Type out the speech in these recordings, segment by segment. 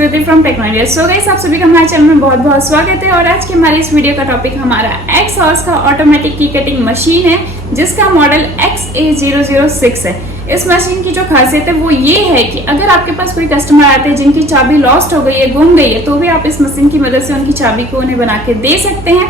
Kriti from technology. So guys, आप सभी का हमारे चैनल में बहुत बहुत स्वागत है। और आज के हमारे इस वीडियो का टॉपिक हमारा एक्स हॉर्स का ऑटोमेटिक की कटिंग मशीन है, जिसका मॉडल XA006 है। इस मशीन की जो खासियत है वो ये है कि अगर आपके पास कोई कस्टमर आते हैं जिनकी चाबी लॉस्ट हो गई है, गुम गई है, तो भी आप इस मशीन की मदद से उनकी चाबी को उन्हें बना के दे सकते हैं।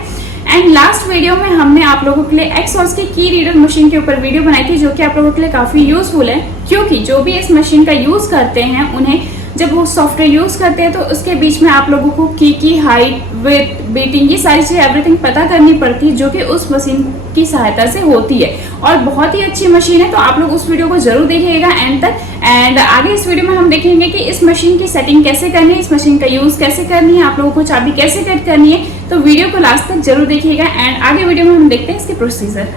एंड लास्ट वीडियो में हमने आप लोगों के लिए एक्स हॉर्स की रीडर मशीन के ऊपर वीडियो बनाई थी, जो कि आप लोगों के लिए काफी यूजफुल है, क्योंकि जो भी इस मशीन का यूज करते हैं उन्हें जब वो सॉफ्टवेयर यूज करते हैं तो उसके बीच में आप लोगों को की हाइट, विड्थ, बीटिंग, ये सारी चीजें एवरीथिंग पता करनी पड़ती है, जो कि उस मशीन की सहायता से होती है। और बहुत ही अच्छी मशीन है, तो आप लोग उस वीडियो को जरूर देखिएगा एंड तक। एंड आगे इस वीडियो में हम देखेंगे कि इस मशीन की सेटिंग कैसे करनी है, इस मशीन का यूज कैसे करनी है, आप लोगों को चाबी कैसे कट करनी है। तो वीडियो को लास्ट तक जरूर देखिएगा एंड आगे वीडियो में हम देखते हैं इसकी प्रोसीजर।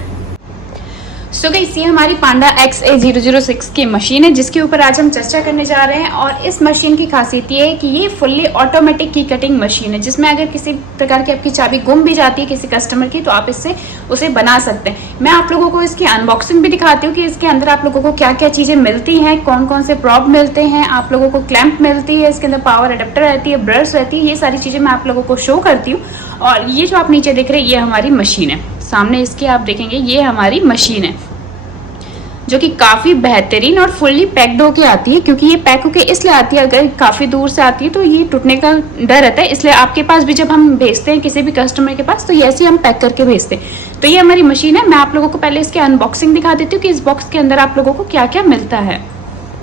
सो गाइस, ये हमारी पांडा XA006 की मशीन है, जिसके ऊपर आज हम चर्चा करने जा रहे हैं। और इस मशीन की खासियत ये है कि ये फुल्ली ऑटोमेटिक की कटिंग मशीन है, जिसमें अगर किसी प्रकार की आपकी चाबी गुम भी जाती है किसी कस्टमर की, तो आप इससे उसे बना सकते हैं। मैं आप लोगों को इसकी अनबॉक्सिंग भी दिखाती हूँ कि इसके अंदर आप लोगों को क्या क्या चीजें मिलती हैं, कौन कौन से प्रॉप मिलते हैं, आप लोगों को क्लैंप मिलती है, इसके अंदर पावर अडेप्टर रहती है, ब्रश रहती है, ये सारी चीजें मैं आप लोगों को शो करती हूँ। और ये जो आप नीचे देख रहे हैं, ये हमारी मशीन है। सामने इसके आप देखेंगे, ये हमारी मशीन है, जो कि काफी बेहतरीन और फुल्ली पैक्ड होके आती है। क्योंकि ये पैक होके इसलिए आती है, अगर काफी दूर से आती है तो ये टूटने का डर रहता है, इसलिए आपके पास भी जब हम भेजते हैं किसी भी कस्टमर के पास, तो ये ऐसे हम पैक करके भेजते हैं। तो ये हमारी मशीन है। मैं आप लोगों को पहले इसकी अनबॉक्सिंग दिखा देती हूँ कि इस बॉक्स के अंदर आप लोगों को क्या क्या मिलता है।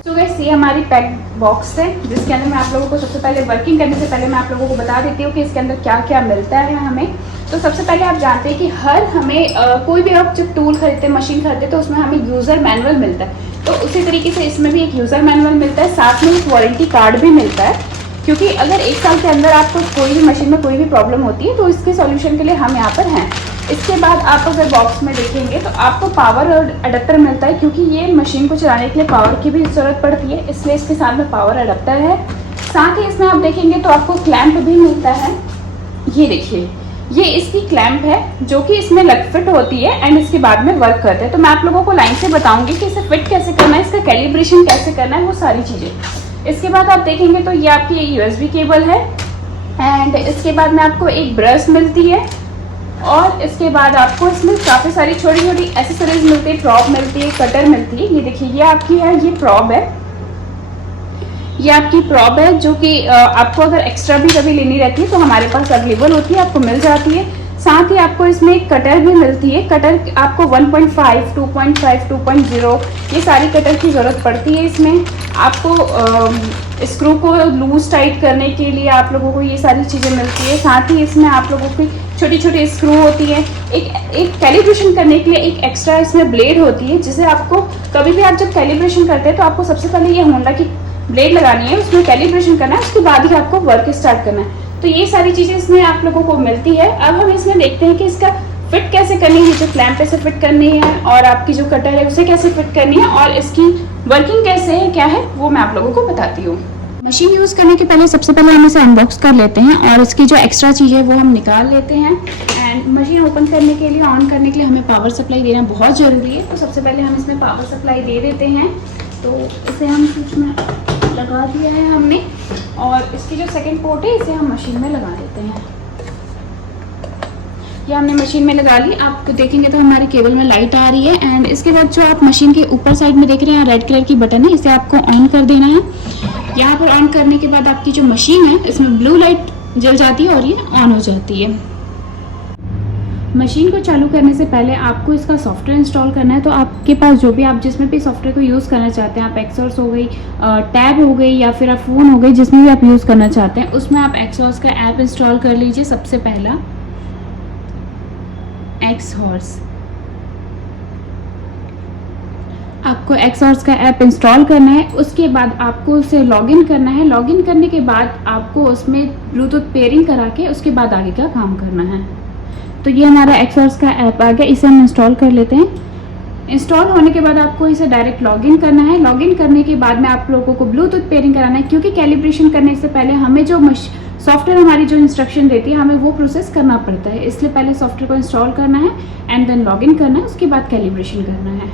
तो गाइस, ये हमारी पैक बॉक्स है, जिसके अंदर मैं आप लोगों को सबसे पहले वर्किंग करने से पहले मैं आप लोगों को बता देती हूँ कि इसके अंदर क्या क्या मिलता है हमें। तो सबसे पहले आप जानते हैं कि हमें कोई भी आप जब टूल खरीदते हैं, मशीन खरीदते हैं, तो उसमें हमें यूजर मैनुअल मिलता है। तो उसी तरीके से इसमें भी एक यूजर मैनुअल मिलता है, साथ में एक वारंटी कार्ड भी मिलता है। क्योंकि अगर 1 साल के अंदर आपको कोई भी मशीन में कोई भी प्रॉब्लम होती है, तो इसके सॉल्यूशन के लिए हम यहाँ पर हैं। इसके बाद आप अगर बॉक्स में देखेंगे तो आपको पावर अडेप्टर मिलता है, क्योंकि ये मशीन को चलाने के लिए पावर की भी जरूरत पड़ती है, इसलिए इसके साथ में पावर अडेप्टर है। साथ ही इसमें आप देखेंगे तो आपको क्लैंप भी मिलता है। ये देखिए, ये इसकी क्लैंप है, जो कि इसमें फिट होती है एंड इसके बाद में वर्क करते हैं। तो मैं आप लोगों को लाइन से बताऊंगी कि इसे फिट कैसे करना है, इसका कैलिब्रेशन कैसे करना है, वो सारी चीजें। इसके बाद आप देखेंगे तो ये आपकी USB केबल है एंड इसके बाद में आपको एक ब्रश मिलती है। और इसके बाद आपको इसमें काफी सारी छोटी छोटी एसेसरीज मिलती है, प्रॉप मिलती है, कटर मिलती है। ये देखिए, ये आपकी है, ये प्रॉप है, ये आपकी प्रॉप है, जो कि आपको अगर एक्स्ट्रा भी कभी लेनी रहती है तो हमारे पास अवेलेबल होती है, आपको मिल जाती है। साथ ही आपको इसमें एक कटर भी मिलती है। कटर आपको 1.5, 2.5, 2.0 ये सारी कटर की ज़रूरत पड़ती है। इसमें आपको स्क्रू को लूज टाइट करने के लिए आप लोगों को ये सारी चीज़ें मिलती है। साथ ही इसमें आप लोगों की छोटी छोटी स्क्रू होती है। एक कैलिब्रेशन करने के लिए एक एक्स्ट्रा इसमें ब्लेड होती है, जिसे आपको कभी भी आप जब कैलिब्रेशन करते हैं तो आपको सबसे पहले ये होंडा की ब्लेड लगानी है, उसमें कैलिब्रेशन करना है, उसके बाद ही आपको वर्क स्टार्ट करना है। तो ये सारी चीजें इसमें आप लोगों को मिलती है। अब हम इसमें देखते हैं कि इसका फिट कैसे करनी है, जो क्लैंप पे से फिट करनी है और आपकी जो कटर है उसे कैसे फिट करनी है और इसकी वर्किंग कैसे है, क्या है, वो मैं आप लोगों को बताती हूँ। मशीन यूज करने के पहले सबसे पहले हम इसे अनबॉक्स कर लेते हैं और इसकी जो एक्स्ट्रा चीज है वो हम निकाल लेते हैं। एंड मशीन ओपन करने के लिए, ऑन करने के लिए हमें पावर सप्लाई देना बहुत जरूरी है। तो सबसे पहले हम इसमें पावर सप्लाई दे देते हैं। तो इसे हम स्विच में लगा दिया है हमने, और इसकी जो सेकंड पोर्ट है इसे हम मशीन में लगा देते हैं। ये हमने मशीन में लगा ली। आप देखेंगे तो हमारी केबल में लाइट आ रही है। एंड इसके बाद जो आप मशीन के ऊपर साइड में देख रहे हैं, रेड कलर की बटन है, इसे आपको ऑन कर देना है। यहाँ पर ऑन करने के बाद आपकी जो मशीन है इसमें ब्लू लाइट जल जाती है और ये ऑन हो जाती है। मशीन को चालू करने से पहले आपको इसका सॉफ्टवेयर इंस्टॉल करना है। तो आपके पास जो भी आप जिसमें भी सॉफ्टवेयर को यूज़ करना चाहते हैं, आप एक्सहॉर्स हो गई, टैब हो गई, या फिर आप फ़ोन हो गई, जिसमें भी आप यूज़ करना चाहते हैं, उसमें आप एक्सहॉर्स का ऐप इंस्टॉल कर लीजिए। सबसे पहला एक्सहॉर्स, आपको एक्सहॉर्स का ऐप इंस्टॉल करना है। उसके बाद आपको उसे लॉगिन करना है। लॉगिन करने के बाद आपको उसमें ब्लूटूथ पेयरिंग करा के उसके बाद आगे का काम करना है। तो ये हमारा एक्सहॉर्स का ऐप आ गया, इसे हम इंस्टॉल कर लेते हैं। इंस्टॉल होने के बाद आपको इसे डायरेक्ट लॉगिन करना है। लॉगिन करने के बाद में आप लोगों को ब्लूटूथ पेयरिंग कराना है, क्योंकि कैलिब्रेशन करने से पहले हमें जो सॉफ्टवेयर हमारी जो इंस्ट्रक्शन देती है हमें वो प्रोसेस करना पड़ता है, इसलिए पहले सॉफ्टवेयर को इंस्टॉल करना है एंड देन लॉगिन करना है, उसके बाद कैलिब्रेशन करना है।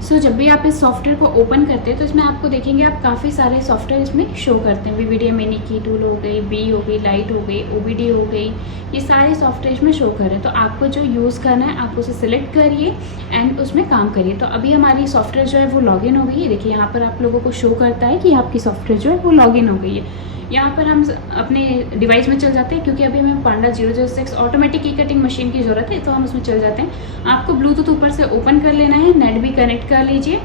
जब भी आप इस सॉफ्टवेयर को ओपन करते हैं तो इसमें आपको देखेंगे आप काफ़ी सारे सॉफ्टवेयर इसमें शो करते हैं। वीवीडियो मिनी की टूल हो गई, बी हो गई, लाइट हो गई, ओबीडी हो गई, ये सारे सॉफ्टवेयर इसमें शो कर रहे हैं। तो आपको जो यूज़ करना है आप उसे सिलेक्ट करिए एंड उसमें काम करिए। तो अभी हमारी सॉफ्टवेयर जो है वो लॉगिन हो गई है। देखिए यहाँ पर आप लोगों को शो करता है कि आपकी सॉफ्टवेयर जो है वो लॉगिन हो गई है। यहाँ पर हम अपने डिवाइस में चल जाते हैं क्योंकि अभी हमें पांडा 006 ऑटोमेटिक की कटिंग मशीन की ज़रूरत है, तो हम उसमें चल जाते हैं। आपको ब्लूटूथ ऊपर से ओपन कर लेना है, नेट भी कनेक्ट कर लीजिए।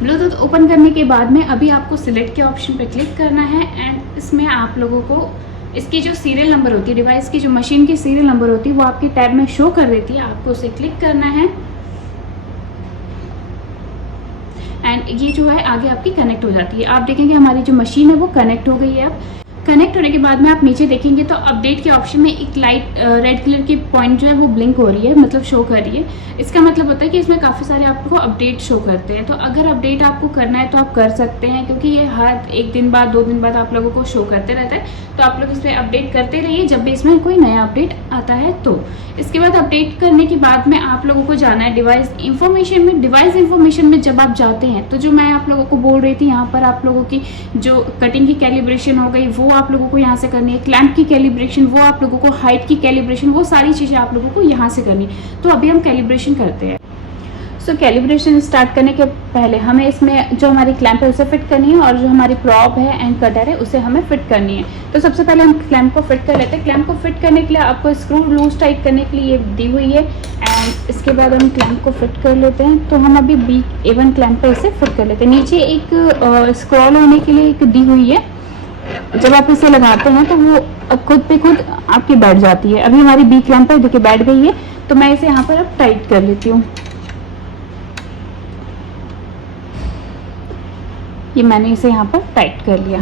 ब्लूटूथ ओपन करने के बाद में अभी आपको सिलेक्ट के ऑप्शन पे क्लिक करना है एंड इसमें आप लोगों को इसकी जो सीरियल नंबर होती है, डिवाइस की जो मशीन की सीरियल नंबर होती है वो आपके टैब में शो कर देती है। आपको उसे क्लिक करना है एंड ये जो है आगे आपकी कनेक्ट हो जाती है। आप देखेंगे हमारी जो मशीन है वो कनेक्ट हो गई है। अब कनेक्ट होने के बाद में आप नीचे देखेंगे तो अपडेट के ऑप्शन में एक लाइट रेड कलर की पॉइंट जो है वो ब्लिंक हो रही है, मतलब शो कर रही है। इसका मतलब होता है कि इसमें काफ़ी सारे आपको अपडेट शो करते हैं। तो अगर अपडेट आपको करना है तो आप कर सकते हैं क्योंकि ये हर 1 दिन बाद 2 दिन बाद आप लोगों को शो करते रहता है। तो आप लोग इस पर अपडेट करते रहिए जब भी इसमें कोई नया अपडेट आता है। तो इसके बाद अपडेट करने के बाद में आप लोगों को जाना है डिवाइस इन्फॉर्मेशन में। डिवाइस इन्फॉर्मेशन में जब आप जाते हैं तो जो मैं आप लोगों को बोल रही थी, यहाँ पर आप लोगों की जो कटिंग की कैलिब्रेशन हो गई वो आप लोगों को यहाँ से करनी है, क्लैंप की कैलिब्रेशन वो आप लोगों को, हाइट की कैलिब्रेशन वो सारी चीज़ें आप लोगों को यहाँ से करनी है। तो अभी हम कैलिब्रेशन करते हैं। कैलिब्रेशन स्टार्ट करने के पहले हमें इसमें जो हमारी क्लैंप है उसे फिट करनी है और जो हमारी प्रॉप है एंड कटर है उसे हमें फिट करनी है। तो सबसे पहले हम क्लैंप को फिट कर लेते हैं। क्लैंप को फिट करने के लिए आपको स्क्रू लूज टाइट करने के लिए दी हुई है एंड इसके बाद हम क्लैंप को फिट कर लेते हैं। तो हम अभी B1 क्लैंप पे इसे फिट कर लेते हैं। नीचे एक स्क्रॉल होने के लिए एक दी हुई है, जब आप इसे लगाते हैं तो वो खुद पे खुद आपकी बैठ जाती है। अभी हमारी B क्लैंप पर देखिए बैठ गई है, तो मैं इसे यहाँ पर अब टाइट कर लेती हूँ। ये मैंने इसे यहाँ पर टाइट कर लिया।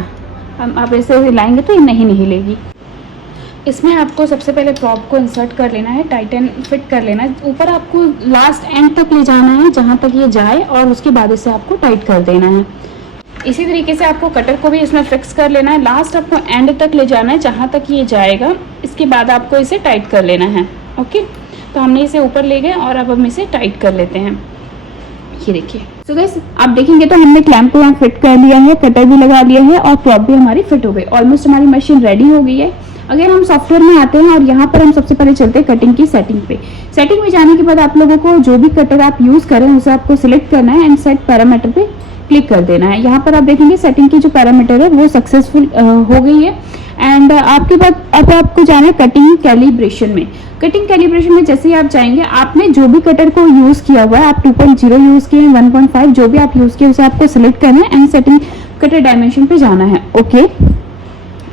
हम आप इसे हिलाएंगे तो ये नहीं हिलेगी। इसमें आपको सबसे पहले प्रॉप को इंसर्ट कर लेना है, टाइटन फिट कर लेना है। ऊपर आपको लास्ट एंड तक ले जाना है जहाँ तक ये जाए और उसके बाद इसे आपको टाइट कर देना है। इसी तरीके से आपको कटर को भी इसमें फिक्स कर लेना है। लास्ट आपको एंड तक ले जाना है जहाँ तक ये जाएगा, इसके बाद आपको इसे टाइट कर लेना है। ओके, तो हमने इसे ऊपर ले गए और अब हम इसे टाइट कर लेते हैं। ये देखिए। तो गाइस आप देखेंगे तो हमने क्लैंप को यहाँ फिट कर लिया है, कटर भी लगा लिया है और प्रॉप भी हमारी फिट हो गई। ऑलमोस्ट हमारी मशीन रेडी हो गई है। अगर हम सॉफ्टवेयर में आते हैं और यहाँ पर हम सबसे पहले चलते हैं कटिंग की सेटिंग पे। सेटिंग में जाने के बाद आप लोगों को जो भी कटर आप यूज करें उसे आपको सिलेक्ट करना है एंड सेट पैरामीटर पे क्लिक कर देना है। यहाँ पर आप देखेंगे सेटिंग की जो पैरामीटर है वो सक्सेसफुल हो गई है एंड आपके बाद अब आपको जाना है कटिंग कैलिब्रेशन में। कटिंग कैलिब्रेशन में जैसे ही आप जाएंगे, आपने जो भी कटर को यूज किया हुआ है, आप 2.0 यूज किए हैं, 1.5 जो भी आप यूज किए उसे आपको सिलेक्ट करना है एंड सेटिंग कटर डायमेंशन पे जाना है। ओके,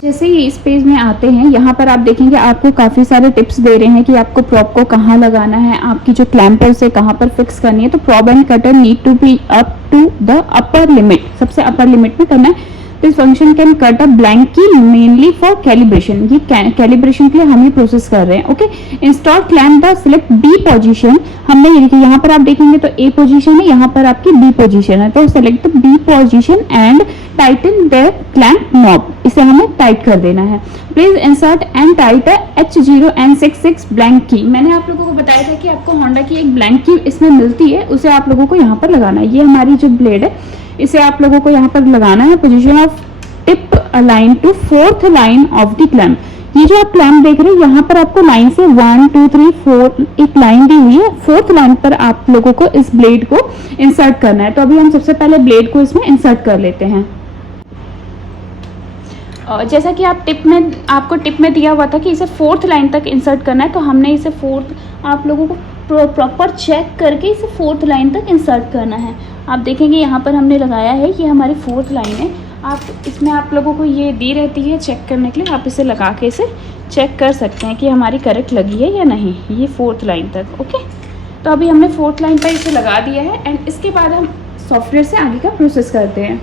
जैसे ही इस पेज में आते हैं यहाँ पर आप देखेंगे आपको काफ़ी सारे टिप्स दे रहे हैं कि आपको प्रॉप को कहाँ लगाना है, आपकी जो क्लैंप है उसे कहाँ पर फिक्स करनी है। तो prop and cutter need to be up to the upper limit, सबसे अपर लिमिट में करना है। This function can cut a blank key mainly for calibration. ये कैलिब्रेशन के लिए हम ये प्रोसेस कर रहे हैं। Okay, install clamp the select B position. हमने ये देखिए यहाँ पर आप देखेंगे तो ए पोजीशन है, यहाँ पर आपकी बी पोजीशन है। तो select the B position and tighten the clamp knob, इसे हमें टाइट कर देना है। Please insert and tight H0N66 blank key. मैंने आप लोगों को बताया था कि आपको होंडा की एक ब्लैंक की इसमें मिलती है, उसे आप लोगों को यहाँ पर लगाना है। ये हमारी जो ब्लेड है इसे आप लोगों को यहाँ पर लगाना है। Position of tip align to 4th line of the clamp. ये जो आप क्लैंप देख रहे हैं यहाँ पर आपको लाइन से 1 2 3 4 एक लाइन दी हुई है। 4th लाइन पर आप लोगों को इस ब्लेड को इंसर्ट करना है। तो अभी हम सबसे पहले ब्लेड को इसमें इंसर्ट कर लेते हैं। जैसा कि आप आपको टिप में दिया हुआ था कि इसे 4th लाइन तक इंसर्ट करना है, तो हमने इसे 4th आप लोगों को प्रॉपर चेक करके इसे 4th लाइन तक इंसर्ट करना है। आप देखेंगे यहाँ पर हमने लगाया है, ये हमारी 4th लाइन है। आप इसमें आप लोगों को ये दी रहती है चेक करने के लिए, आप इसे लगा के इसे चेक कर सकते हैं कि हमारी करेक्ट लगी है या नहीं। ये 4th लाइन तक। ओके, तो अभी हमने 4th लाइन पर इसे लगा दिया है एंड इसके बाद हम सॉफ्टवेयर से आगे का प्रोसेस करते हैं।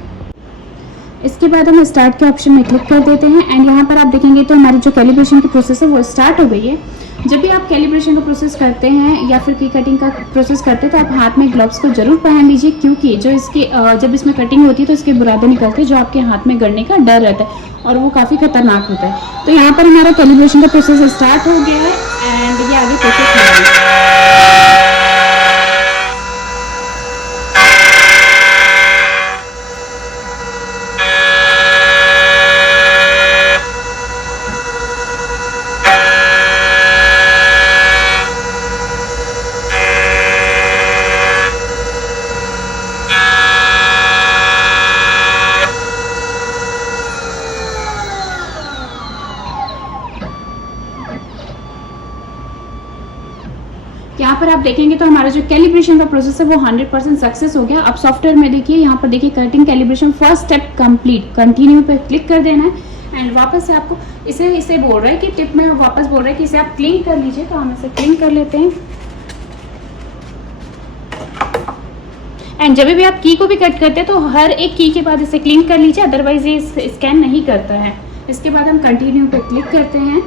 इसके बाद हम स्टार्ट के ऑप्शन में क्लिक कर देते हैं एंड यहाँ पर आप देखेंगे तो हमारी जो कैलिब्रेशन की प्रोसेस है वो स्टार्ट हो गई है। जब भी आप कैलिब्रेशन का प्रोसेस करते हैं या फिर की कटिंग का प्रोसेस करते हैं तो आप हाथ में ग्लव्स को जरूर पहन लीजिए, क्योंकि जो इसके जब इसमें कटिंग होती है तो इसके बुरादे निकलते हैं जो आपके हाथ में गड़ने का डर रहता है और वो काफ़ी खतरनाक होता है। तो यहाँ पर हमारा कैलिब्रेशन का प्रोसेस स्टार्ट हो गया है एंड ये आगे प्रोसेस हो रहा है। पर आप देखेंगे तो हमारा जो कैलिब्रेशन का प्रोसेस है वो 100% सक्सेस हो गया। अब सॉफ्टवेयर में देखिए, यहाँ पर देखिए cutting calibration first step complete, continue पे क्लिक कर देना है एंड वापस से आपको इसे बोल रहा है कि टिप में वापस बोल रहा है कि इसे आप क्लीन कर लीजिए, तो हम इसे क्लीन कर लेते हैं। एंड जब भी आप की को भी कट करते हैं तो हर एक की के बाद इसे क्लीन कर लीजिए, अदरवाइज ये स्कैन नहीं करता है। इसके बाद हम कंटिन्यू पे क्लिक करते हैं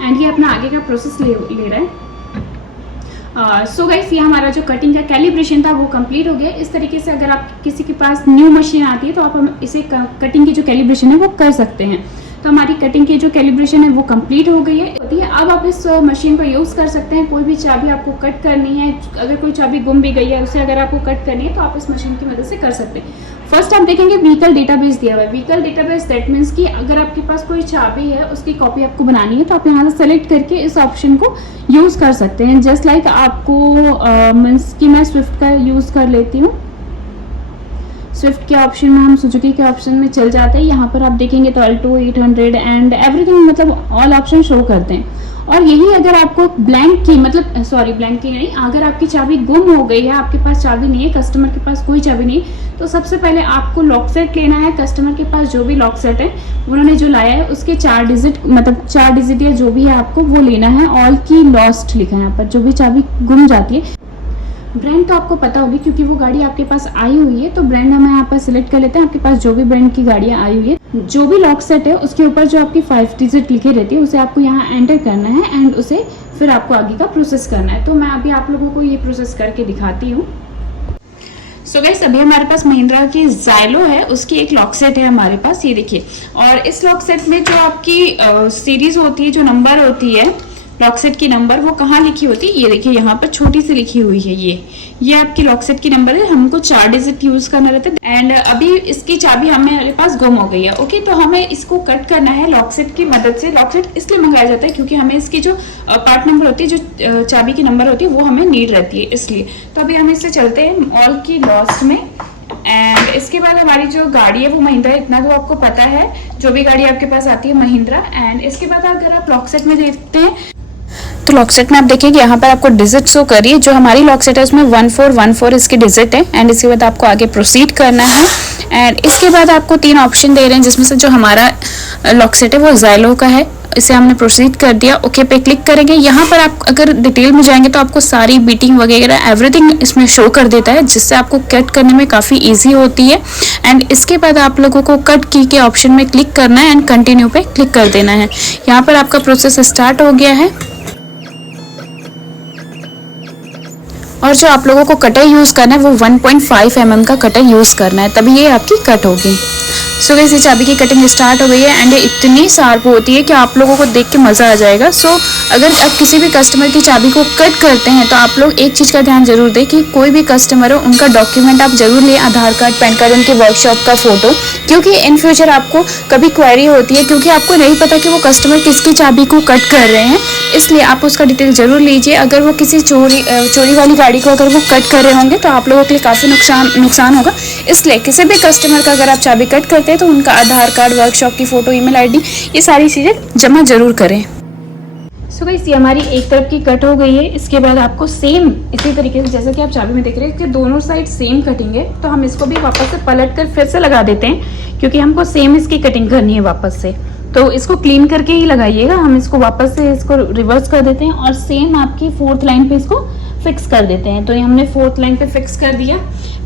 एंड ये अपना आगे का प्रोसेस ले रहा है। सो गाइस, ये हमारा जो कटिंग का कैलिब्रेशन था वो कंप्लीट हो गया। इस तरीके से अगर आप किसी के पास न्यू मशीन आती है तो आप हम इसे कटिंग की जो कैलिब्रेशन है वो कर सकते हैं। तो हमारी कटिंग की जो कैलिब्रेशन है वो कंप्लीट हो गई है। अब आप इस मशीन को यूज़ कर सकते हैं। कोई भी चाबी आपको कट करनी है, अगर कोई चाबी गुम भी गई है उसे अगर आपको कट करनी है तो आप इस मशीन की मदद से कर सकते हैं। फर्स्ट आप देखेंगे व्हीकल डेटाबेस दिया हुआ है। व्हीकल डेटाबेस दैट मीन्स कि अगर आपके पास कोई चाबी है उसकी कॉपी आपको बनानी है तो आप यहाँ से सेलेक्ट करके इस ऑप्शन को यूज़ कर सकते हैं। जस्ट लाइक आपको मीन्स कि मैं स्विफ्ट का यूज़ कर लेती हूँ। स्विफ्ट के ऑप्शन में हम सुजुकी के ऑप्शन में चल जाते हैं। यहाँ पर आप देखेंगे तो अल्टो 800 एंड एवरीथिंग, मतलब ऑल ऑप्शन शो करते हैं। और यही अगर आपको ब्लैंक की, मतलब सॉरी ब्लैंक की नहीं, अगर आपकी चाबी गुम हो गई है, आपके पास चाबी नहीं है, कस्टमर के पास कोई चाबी नहीं, तो सबसे पहले आपको लॉक सेट लेना है। कस्टमर के पास जो भी लॉक सेट है उन्होंने जो लाया है उसके 4 डिजिट, मतलब 4 डिजिट या जो भी है आपको वो लेना है। ऑल की लॉस्ट लिखा है यहाँ पर, जो भी चाबी गुम जाती है। ब्रांड तो आपको पता होगी क्योंकि वो गाड़ी आपके पास आई हुई है, तो ब्रांड हम यहाँ पर सिलेक्ट कर लेते हैं। आपके पास जो भी ब्रांड की गाड़ियाँ आई हुई है, जो भी लॉक सेट है उसके ऊपर जो आपकी 5 डिजिट लिखे रहती है उसे आपको यहाँ एंटर करना है एंड उसे फिर आपको आगे का प्रोसेस करना है। तो मैं अभी आप लोगों को ये प्रोसेस करके दिखाती हूँ। सो गाइस, अभी हमारे पास महिंद्रा की ज़ाइलो है, उसकी एक लॉक सेट है हमारे पास, ये देखिए। और इस लॉक सेट में जो आपकी सीरीज होती है, जो नंबर होती है लॉक सेट की नंबर, वो कहाँ लिखी होती है, ये देखिए यहाँ पर छोटी सी लिखी हुई है। ये आपकी लॉक सेट की नंबर है। हमको 4 डिजिट यूज करना रहता है एंड अभी इसकी चाबी हमारे पास गुम हो गई है। ओके, तो हमें इसको कट करना है लॉक सेट की मदद से। लॉक सेट इसलिए मंगाया जाता है क्योंकि हमें इसकी जो पार्ट नंबर होती है, जो चाबी की नंबर होती है, वो हमें नीड रहती है, इसलिए। तो अभी हम इससे चलते हैं ऑल की लॉस्ट में एंड इसके बाद हमारी जो गाड़ी है वो महिंद्रा, इतना तो आपको पता है, जो भी गाड़ी आपके पास आती है महिंद्रा। एंड इसके बाद अगर आप लॉक सेट में देखते हैं तो लॉक सेट में आप देखिए यहाँ पर आपको डिजिट शो करिए। जो हमारी लॉक सेट है उसमें 1414 इसकी डिजिट है एंड इसके बाद आपको आगे प्रोसीड करना है। एंड इसके बाद आपको 3 ऑप्शन दे रहे हैं, जिसमें से जो हमारा लॉक सेट है वो ज़ाइलो का है। इसे हमने प्रोसीड कर दिया, ओके पे क्लिक करेंगे। यहाँ पर आप अगर डिटेल में जाएंगे तो आपको सारी बीटिंग वगैरह एवरीथिंग इसमें शो कर देता है, जिससे आपको कट करने में काफ़ी ईजी होती है। एंड इसके बाद आप लोगों को कट की के ऑप्शन में क्लिक करना है एंड कंटिन्यू पे क्लिक कर देना है। यहाँ पर आपका प्रोसेस स्टार्ट हो गया है। और जो आप लोगों को कटर यूज़ करना है वो 1.5 mm का कटर यूज़ करना है, तभी ये आपकी कट होगी। सो गाइस, ये चाबी की कटिंग स्टार्ट हो गई है एंड इतनी शार्प होती है कि आप लोगों को देख के मज़ा आ जाएगा। सो अगर आप किसी भी कस्टमर की चाबी को कट करते हैं तो आप लोग एक चीज़ का ध्यान जरूर दें कि कोई भी कस्टमर हो उनका डॉक्यूमेंट आप जरूर लें, आधार कार्ड, पैन कार्ड, उनके वर्कशॉप का फ़ोटो, क्योंकि इन फ्यूचर आपको कभी क्वेरी होती है, क्योंकि आपको नहीं पता कि वो कस्टमर किसकी चाबी को कट कर रहे हैं, इसलिए आप उसका डिटेल जरूर लीजिए। अगर वो किसी चोरी वाली गाड़ी को अगर वो कट कर रहे होंगे तो आप लोगों के लिए काफ़ी नुकसान होगा। इसलिए किसी भी कस्टमर का अगर आप चाबी कट करते हैं तो उनका आधार कार्ड, वर्कशॉप की फ़ोटो, ईमेल आईडी, ये सारी चीज़ें जमा जरूर करें। सो गाइस, ये हमारी एक तरफ की कट हो गई है। इसके बाद आपको सेम इसी तरीके से, जैसा कि आप चाबी में देख रहे हैं, कि दोनों साइड सेम कटिंग है, तो हम इसको भी वापस से पलट कर फिर से लगा देते हैं, क्योंकि हमको सेम इसकी कटिंग करनी है वापस से। तो इसको क्लीन करके ही लगाइएगा। हम इसको वापस से इसको रिवर्स कर देते हैं और सेम आपकी 4th लाइन पे इसको फिक्स कर देते हैं। तो ये हमने 4th लाइन पे फिक्स कर दिया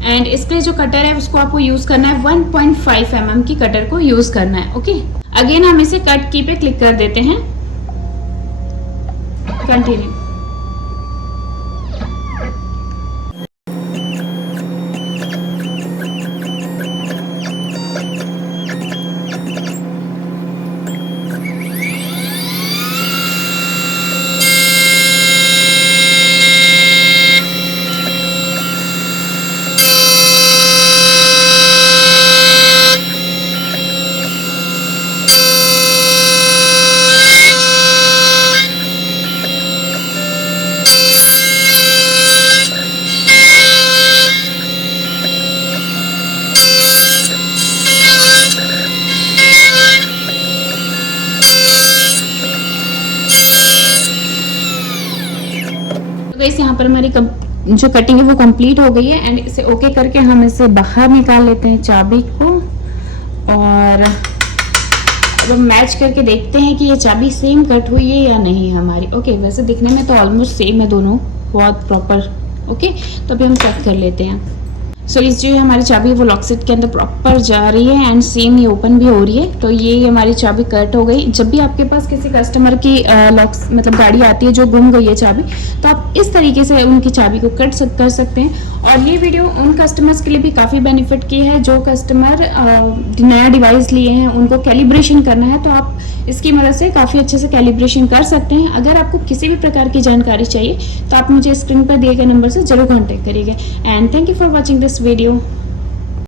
एंड इसके जो कटर है उसको आपको यूज़ करना है 1.5 mm की कटर को यूज़ करना है। ओके, अगेन हम इसे कट की पे क्लिक कर देते हैं, कंटिन्यू। गाइस यहाँ पर हमारी जो कटिंग है वो कंप्लीट हो गई है एंड इसे ओके करके हम इसे बाहर निकाल लेते हैं चाबी को। और अब मैच करके देखते हैं कि ये चाबी सेम कट हुई है या नहीं हमारी। ओके, वैसे दिखने में तो ऑलमोस्ट सेम है दोनों, बहुत प्रॉपर। ओके, तो अभी हम चेक कर लेते हैं। सो इस जो हमारी चाबी वो लॉक सेट के अंदर प्रॉपर जा रही है एंड सेम ये ओपन भी हो रही है। तो ये हमारी चाबी कट हो गई। जब भी आपके पास किसी कस्टमर की लॉक मतलब गाड़ी आती है जो गुम गई है चाबी, तो आप इस तरीके से उनकी चाबी को कर सकते हैं। और ये वीडियो उन कस्टमर्स के लिए भी काफ़ी बेनिफिट की है जो कस्टमर नया डिवाइस लिए हैं, उनको कैलिब्रेशन करना है, तो आप इसकी मदद से काफ़ी अच्छे से कैलिब्रेशन कर सकते हैं। अगर आपको किसी भी प्रकार की जानकारी चाहिए तो आप मुझे स्क्रीन पर दिए गए नंबर से जरूर कॉन्टैक्ट करिएगा। And thank you for watching this video.